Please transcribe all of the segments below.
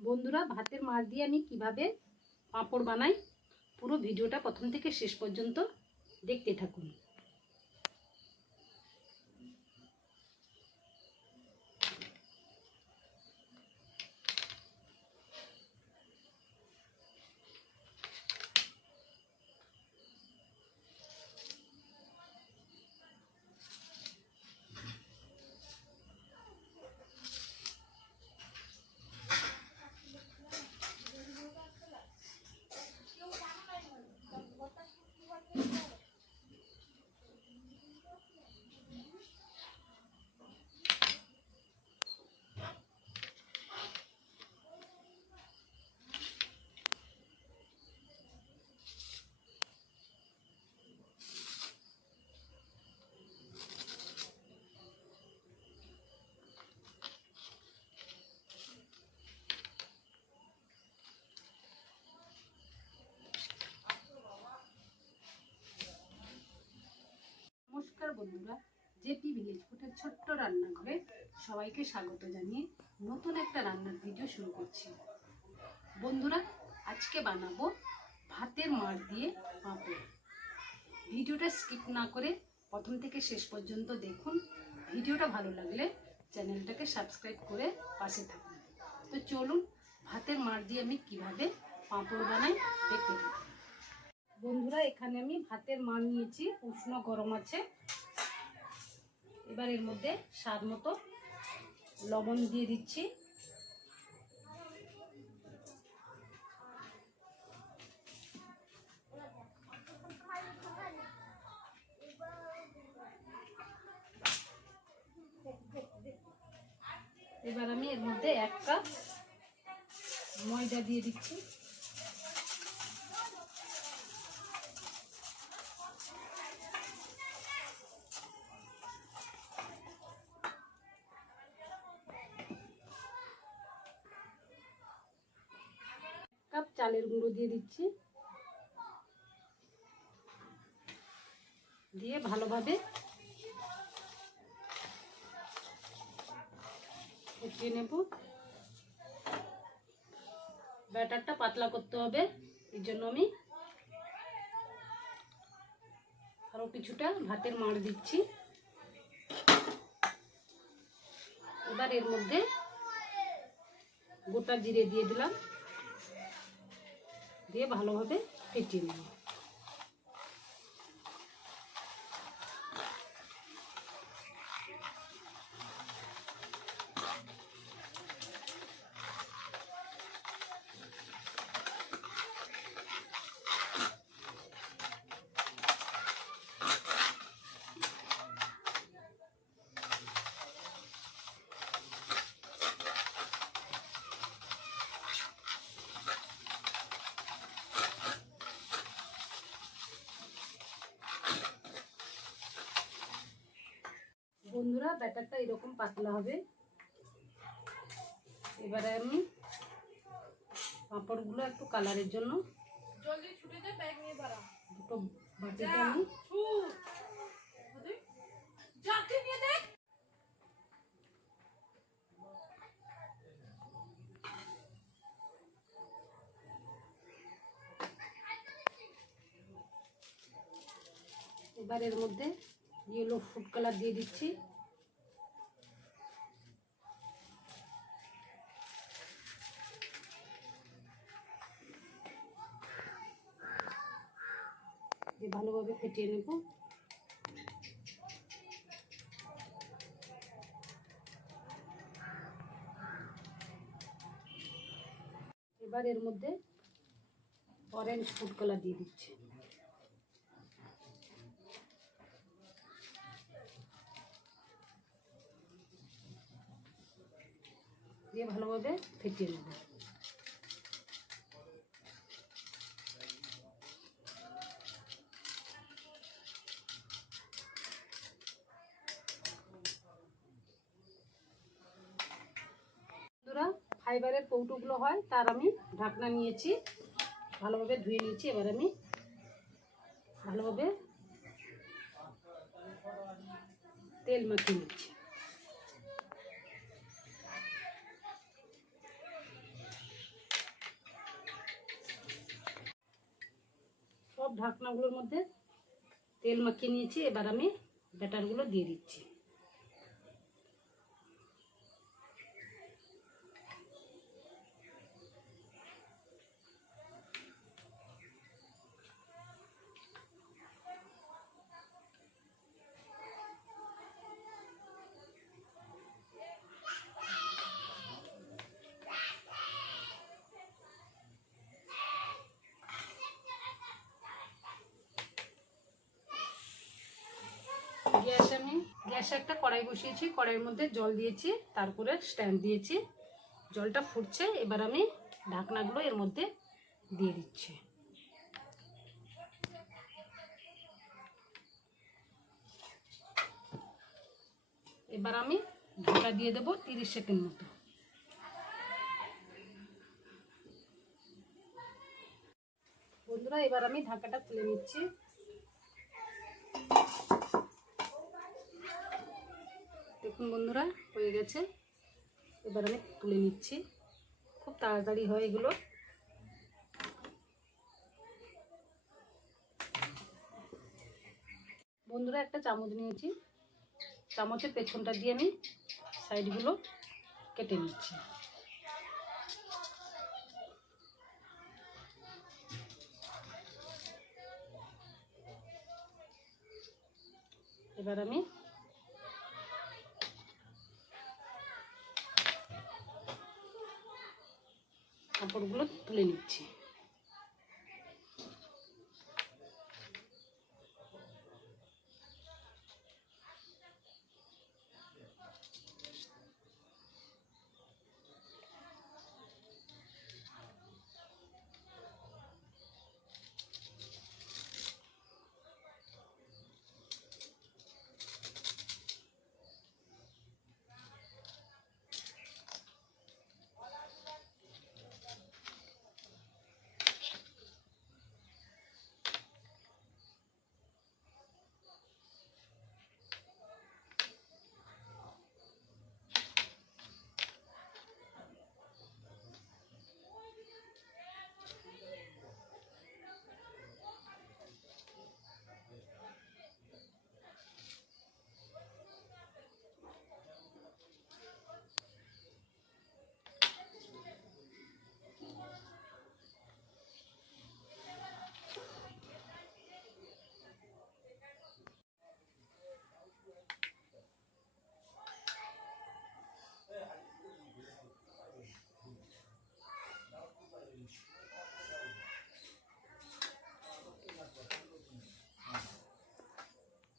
বন্ধুরা, ভাতের মাছ দিয়ে আমি কীভাবে পাঁপড় বানাই পুরো ভিডিওটা প্রথম থেকে শেষ পর্যন্ত দেখতে থাকুন। বন্ধুরা, জেপি ভিলেজ ফুটের ছোট্ট রান্নাঘরে সবাইকে স্বাগত জানিয়ে নতুন একটা রান্নার ভিডিও শুরু করছি। বন্ধুরা, আজকে বানাবো ভাতের মার দিয়ে পাঁপড়। ভিডিওটা স্কিপ না করে প্রথম থেকে শেষ পর্যন্ত দেখুন। ভিডিওটা ভালো লাগলে চ্যানেলটাকে সাবস্ক্রাইব করে পাশে থাকুন। তো চলুন, ভাতের মার দিয়ে আমি কীভাবে পাঁপড় বানাই দেখতে বন্ধুরা, এখানে আমি ভাতের মান নিয়েছি, উষ্ণ গরম আছে। এবার এর মধ্যে স্বাদ মতো লবণ দিয়ে দিচ্ছি। এবার আমি এর মধ্যে এক কাপ ময়দা দিয়ে দিচ্ছি। দিয়ে দিচ্ছি। দিয়ে ভালোভাবে ফুটিয়ে নেব। ব্যাটারটা পাতলা করতে হবে এর জন্য আমি আরও কিছুটা ভাতের মাড় দিচ্ছি। এবার এর মধ্যে গোটা জিরে দিয়ে দিলাম। দিয়ে ভালোভাবে ফেটিয়ে নেব। বন্ধুরা ব্যাটারটা এরকম পাতলা হবে। এবারে আমি পাঁপড়গুলো একটু কালারের জন্য দুটো বাটিতে আমি এবার এর মধ্যে ইয়েলো ফুড কালার দিয়ে দিচ্ছি। দিয়ে ভালোভাবে ফেটিয়ে নেব। এবার এর মধ্যে অরেঞ্জ ফুড কালার দিয়ে দিচ্ছি। দিয়ে ভালোভাবে ফেটিয়ে নেব। বাইরের কৌটোগুলো হয়, তার আমি ঢাকনা নিয়েছি। ভালোভাবে ধুয়ে নিয়েছি, এবার আমি ভালোভাবে তেল মাখিয়ে নিচ্ছি। সব ঢাকনাগুলোর মধ্যে তেল মাখিয়ে নিয়েছি, এবার আমি ব্যাটারগুলো দিয়ে দিচ্ছি। গ্যাসে একটা কড়াই বসিয়েছি, কড়াইয়ের মধ্যে জল দিয়েছি, তারপরে স্ট্যান্ড দিয়েছি। জলটা ফুটছে, এবার আমি ঢাকনাগুলো এর মধ্যে দিয়ে দিচ্ছি। এবার আমি ঢাকা দিয়ে দেবো তিরিশ সেকেন্ড মতো। বন্ধুরা, এবার আমি ঢাকাটা তুলে নিচ্ছি। দেখুন বন্ধুরা হয়ে গেছে। এবার আমি তুলে নিচ্ছি। খুব তাড়াতাড়ি হয় এগুলো। বন্ধুরা একটা চামচ নিয়েছি। চামচের পেছনটা দিয়ে আমি সাইডগুলো কেটে নিচ্ছি। এবার আমি কাপড়গুলো তুলে নিচ্ছি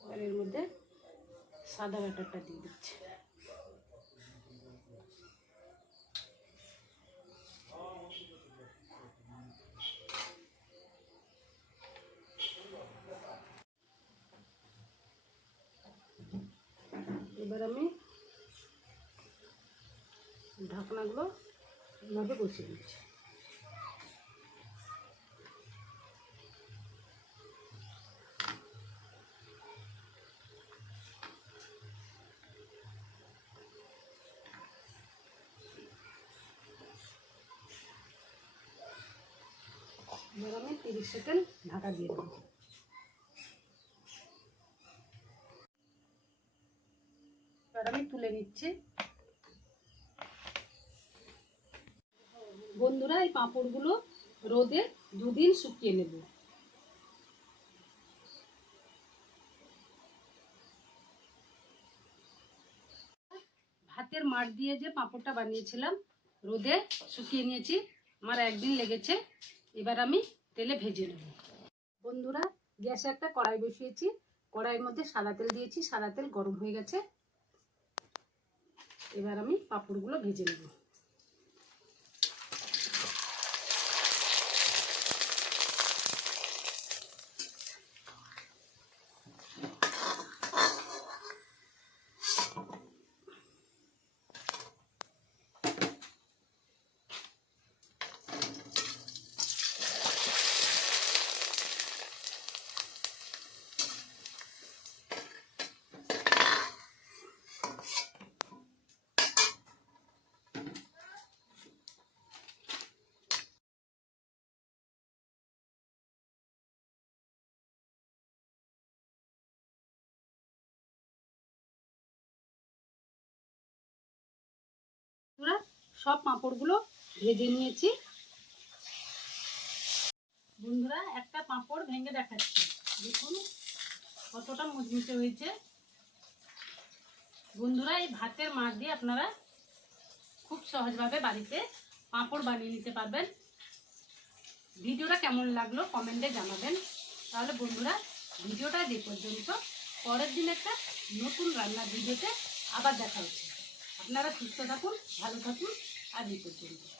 এবার এর মধ্যে সাদা ব্যাটারটা দিয়ে দিচ্ছি। এবার আমি ঢাকনাগুলো এভাবে বসিয়ে দিচ্ছি। আমি তিরিশ সেকেন্ড ঢাকা দিয়ে দেবো। আমি তুলে নিচ্ছি। বন্ধুরা, এই পাঁপড়গুলো রোদে দুদিন শুকিয়ে নেব। ভাতের মাঠ দিয়ে যে পাঁপড়টা বানিয়েছিলাম, রোদে শুকিয়ে নিয়েছি। আমার একদিন লেগেছে। এবার আমি তেলে ভেজে নেব। বন্ধুরা, গ্যাসে একটা কড়াই বসিয়েছি। কড়াইয়ের মধ্যে সাদা তেল দিয়েছি। সাদা তেল গরম হয়ে গেছে। এবার আমি পাঁপড়গুলো ভেজে নেব। সব পাঁপড়গুলো ভেজে নিয়েছি। বন্ধুরা, একটা পাঁপড় ভেঙে দেখাচ্ছি। দেখুন কতটা মুচমুচে হয়েছে। বন্ধুরা, এই ভাতের মাছ দিয়ে আপনারা খুব সহজভাবে বাড়িতে পাঁপড় বানিয়ে নিতে পারবেন। ভিডিওটা কেমন লাগল কমেন্টে জানাবেন। তাহলে বন্ধুরা, ভিডিওটা যে পর্যন্ত, পরের দিন একটা নতুন রান্নার ভিডিওতে আবার দেখা হচ্ছে। আপনারা সুস্থ থাকুন, ভালো থাকুন। আজ এই পর্যন্ত